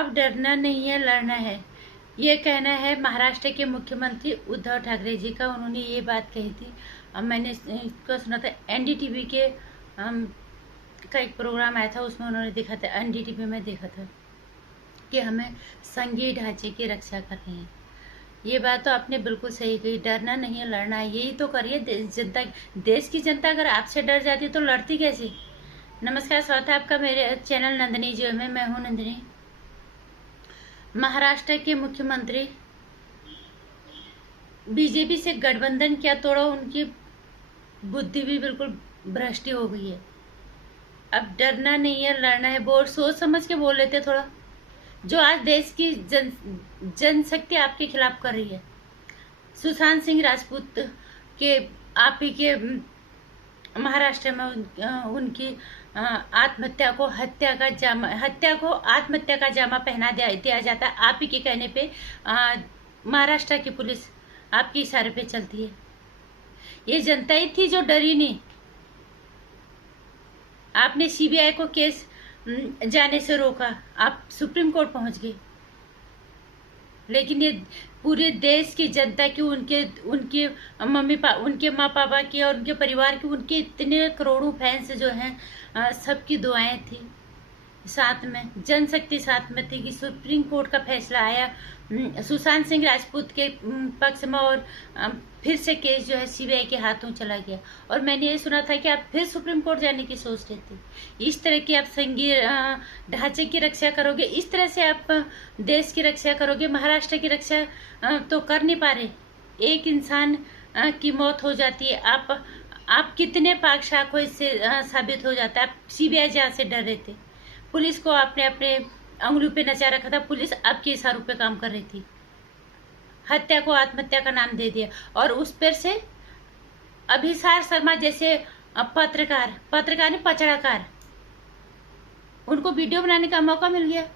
अब डरना नहीं है, लड़ना है। ये कहना है महाराष्ट्र के मुख्यमंत्री उद्धव ठाकरे जी का। उन्होंने ये बात कही थी। अब मैंने इसको सुना था एनडीटीवी के का एक प्रोग्राम आया था, उसमें उन्होंने देखा था, एनडीटीवी में देखा था कि हमें संघीय ढांचे की रक्षा करनी है। ये बात तो आपने बिल्कुल सही कही। डरना नहीं है, लड़ना है। यही तो करिए। जनता, देश की जनता अगर आपसे डर जाती है तो लड़ती कैसे। नमस्कार, स्वागत है आपका मेरे चैनल नंदिनी जी में। मैं हूँ नंदिनी। महाराष्ट्र के मुख्यमंत्री बीजेपी से गठबंधन क्या तोड़ा, उनकी बुद्धि भी बिल्कुल भ्रष्टी हो गई है। अब डरना नहीं है, लड़ना है। बोल सोच समझ के बोल लेते थोड़ा। जो आज देश की जनशक्ति आपके खिलाफ कर रही है। सुशांत सिंह राजपूत के आप ही के महाराष्ट्र में उनकी आत्महत्या को आत्महत्या का जामा पहना दिया जाता है। आप ही के कहने पे महाराष्ट्र की पुलिस आपके इशारे पे चलती है। ये जनता ही थी जो डरी नहीं। आपने सीबीआई को केस जाने से रोका, आप सुप्रीम कोर्ट पहुंच गए। लेकिन ये पूरे देश की जनता की, उनके उनके माँ पापा की और उनके परिवार की, उनके इतने करोड़ों फैंस जो हैं, सबकी दुआएं थी साथ में, जनशक्ति साथ में थी कि सुप्रीम कोर्ट का फैसला आया सुशांत सिंह राजपूत के पक्ष में, और फिर से केस जो है सीबीआई के हाथों चला गया। और मैंने ये सुना था कि आप फिर सुप्रीम कोर्ट जाने की सोच रहे थे। इस तरह की आप संघीय ढांचे की रक्षा करोगे, इस तरह से आप देश की रक्षा करोगे। महाराष्ट्र की रक्षा तो कर नहीं पा रहे। एक इंसान की मौत हो जाती है। आप कितने पाक शाक हो, इससे साबित हो जाता है। आप सीबीआई जहाँ से डर रहे थे, पुलिस को आपने अपने अंगुलियों पे नचा रखा था। पुलिस आपके इशारों पे काम कर रही थी। हत्या को आत्महत्या का नाम दे दिया। और उस पर से अभिसार शर्मा जैसे पत्रकार ने पचड़ाकार, उनको वीडियो बनाने का मौका मिल गया।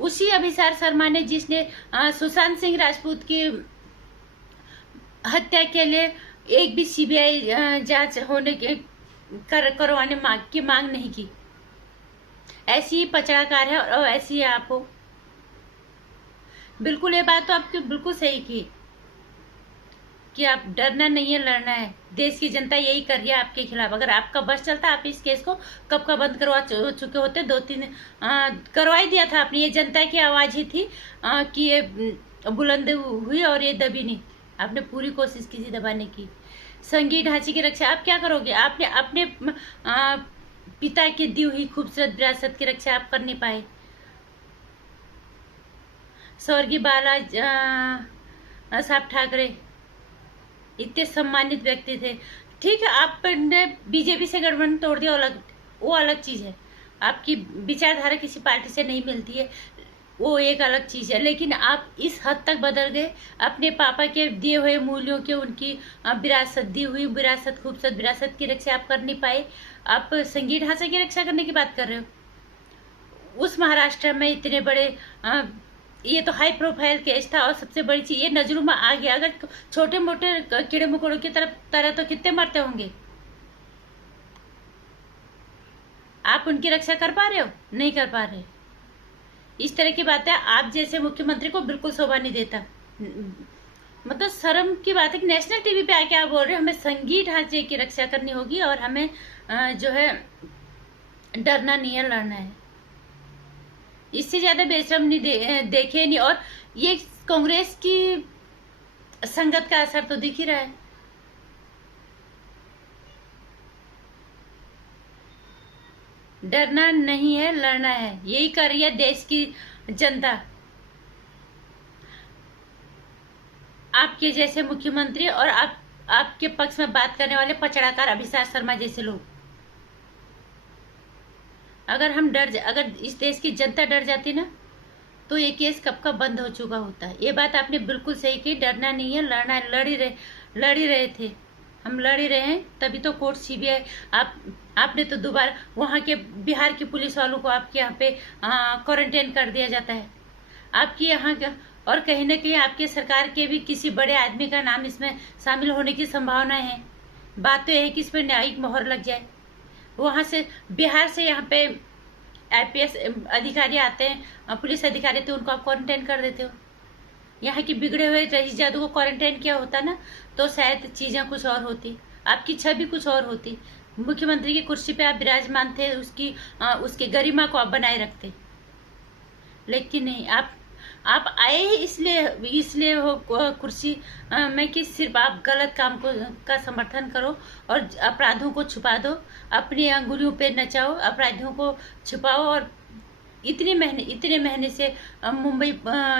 उसी अभिसार शर्मा ने, जिसने सुशांत सिंह राजपूत की हत्या के लिए एक भी सीबीआई जांच होने के करवाने की मांग नहीं की। ऐसी ही पचड़ाकार है और ऐसी ही आप हो। बिल्कुल, ये बात तो आपकी बिल्कुल सही की कि आप डरना नहीं है, लड़ना है। देश की जनता यही कर रही है आपके खिलाफ। अगर आपका बस चलता, आप इस केस को कब का बंद करवा चुके होते। 2-3 करवा ही दिया था आपने। ये जनता की आवाज ही थी कि ये बुलंद हुई और ये दबी नहीं। आपने पूरी कोशिश की थी दबाने की। संघीय ढांचे की रक्षा आप क्या करोगे। आपने अपने पिता की दी हुई खूबसूरत विरासत की रक्षा आप कर नहीं पाए। स्वर्गीय बाला साहब ठाकरे इतने सम्मानित व्यक्ति थे। ठीक है, आपने बीजेपी से गठबंधन तोड़ दिया, वो अलग चीज है। आपकी विचारधारा किसी पार्टी से नहीं मिलती है, वो एक अलग चीज है। लेकिन आप इस हद तक बदल गए। अपने पापा के दिए हुए मूल्यों के, उनकी विरासत, दी हुई विरासत, खूबसूरत विरासत की रक्षा आप कर नहीं पाए। आप संघीय ढांचे की रक्षा करने की बात कर रहे हो। उस महाराष्ट्र में इतने बड़े ये तो हाई प्रोफाइल केस था। और सबसे बड़ी चीज, ये नजरों में आ गया। अगर छोटे मोटे कीड़े मकोड़ों की तरह तो कितने मरते होंगे। आप उनकी रक्षा कर पा रहे हो? नहीं कर पा रहे। इस तरह की बातें आप जैसे मुख्यमंत्री को बिल्कुल शोभा नहीं देता। मतलब शर्म की बात है कि नेशनल टीवी पे आके आप बोल रहे हो हमें संघीय ढांचे की रक्षा करनी होगी और हमें जो है डरना नहीं है, लड़ना है। इससे ज्यादा बेशरम नहीं देखे नहीं। और ये कांग्रेस की संगत का असर तो दिख ही रहा है। डरना नहीं है, लड़ना है। यही कर रही है देश की जनता। आपके जैसे मुख्यमंत्री और आपके पक्ष में बात करने वाले पचड़ाकार अभिसार शर्मा जैसे लोग। अगर इस देश की जनता डर जाती ना, तो ये केस कब का बंद हो चुका होता है। ये बात आपने बिल्कुल सही की। डरना नहीं है, लड़ना है। लड़ ही रहे थे हम, लड़ ही रहे हैं। तभी तो कोर्ट, सीबीआई, आपने तो दोबारा वहाँ के बिहार की पुलिस वालों को आपके यहाँ पे क्वारंटाइन कर दिया जाता है। आपकी यहाँ और कहीं ना कहीं आपके सरकार के भी किसी बड़े आदमी का नाम इसमें शामिल होने की संभावना है। बात तो यह है कि इस पर न्यायिक मोहर लग जाए। वहां से बिहार से यहाँ पे IPS अधिकारी आते हैं, पुलिस अधिकारी, तो उनको आप क्वारंटाइन कर देते हो। यहाँ की बिगड़े हुए रईस जादू को क्वारंटाइन किया होता ना, तो शायद चीजें कुछ और होती, आपकी छवि कुछ और होती। मुख्यमंत्री की कुर्सी पे आप विराजमान थे, उसकी गरिमा को आप बनाए रखते, लेकिन नहीं। आप आए ही इसलिए हो कुर्सी में कि सिर्फ आप गलत काम का समर्थन करो और अपराधों को छुपा दो, अपनी अंगुलियों पे नचाओ, अपराधियों को छुपाओ। और इतने महीने से मुंबई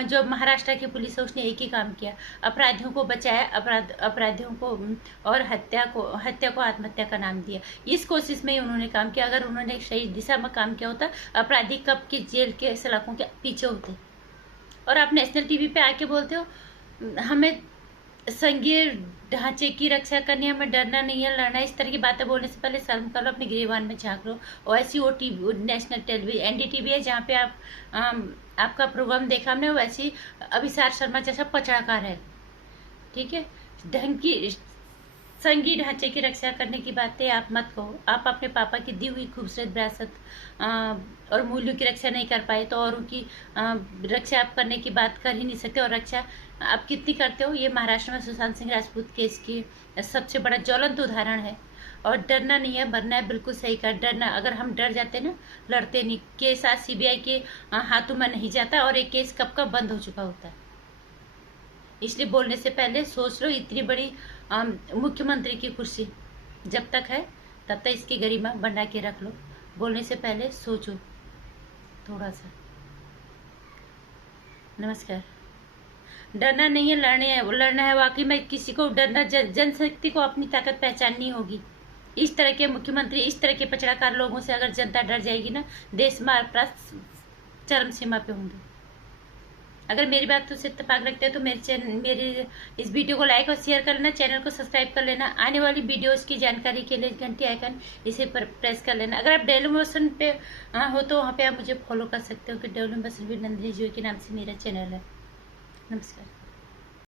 जो महाराष्ट्र की पुलिस है उसने एक ही काम किया, अपराधियों को बचाया, अपराधियों को और हत्या को आत्महत्या का नाम दिया। इस कोशिश में ही उन्होंने काम किया। अगर उन्होंने सही दिशा में काम किया होता, अपराधी कब के जेल के सलाखों के पीछे होते। और आप नेशनल टीवी पे आके बोलते हो हमें संघीय ढांचे की रक्षा करनी है, हमें डरना नहीं है, लड़ना है। इस तरह की बातें बोलने से पहले शर्म कर लो, अपने गिरेबान में झाँक लो। और ऐसी वो टीवी नेशनल टेलीविजन NDTV है जहाँ पे आपका प्रोग्राम देखा हमने, वैसी अभिसार शर्मा जैसा पचड़ाकार है, ठीक है। ढंग की संघीय ढांचे की रक्षा करने की बातें आप मत कहो। आप अपने पापा की दी हुई खूबसूरत विरासत और मूल्यों की रक्षा नहीं कर पाए, तो औरों की रक्षा आप करने की बात कर ही नहीं सकते। और रक्षा आप कितनी करते हो, ये महाराष्ट्र में सुशांत सिंह राजपूत केस की सबसे बड़ा ज्वलंत उदाहरण है। और डरना नहीं है, मरना है, बिल्कुल सही कहा। डरना, अगर हम डर जाते ना, लड़ते नहीं। केस आज CBI के हाथों में नहीं जाता और एक केस कब का बंद हो चुका होता है। इसलिए बोलने से पहले सोच लो। इतनी बड़ी मुख्यमंत्री की कुर्सी जब तक है तब तक इसकी गरिमा बना के रख लो। बोलने से पहले सोचो थोड़ा सा। नमस्कार। डरना नहीं है, लड़ना है। वाकई में किसी को डरना, जनशक्ति को अपनी ताकत पहचाननी होगी। इस तरह के मुख्यमंत्री, इस तरह के पचड़ाकार लोगों से अगर जनता डर जाएगी ना, देश में अपराध चरम सीमा पे होंगे। अगर मेरी बात तो इत्तेफाक रखते हैं तो मेरे इस वीडियो को लाइक और शेयर कर लेना, चैनल को सब्सक्राइब कर लेना। आने वाली वीडियोस की जानकारी के लिए घंटी आइकन इसे पर प्रेस कर लेना। अगर आप डेली मोशन पे हो तो वहाँ पे आप मुझे फॉलो कर सकते हो कि डेली मोशन भी नंदिनी जी के नाम से मेरा चैनल है। नमस्कार।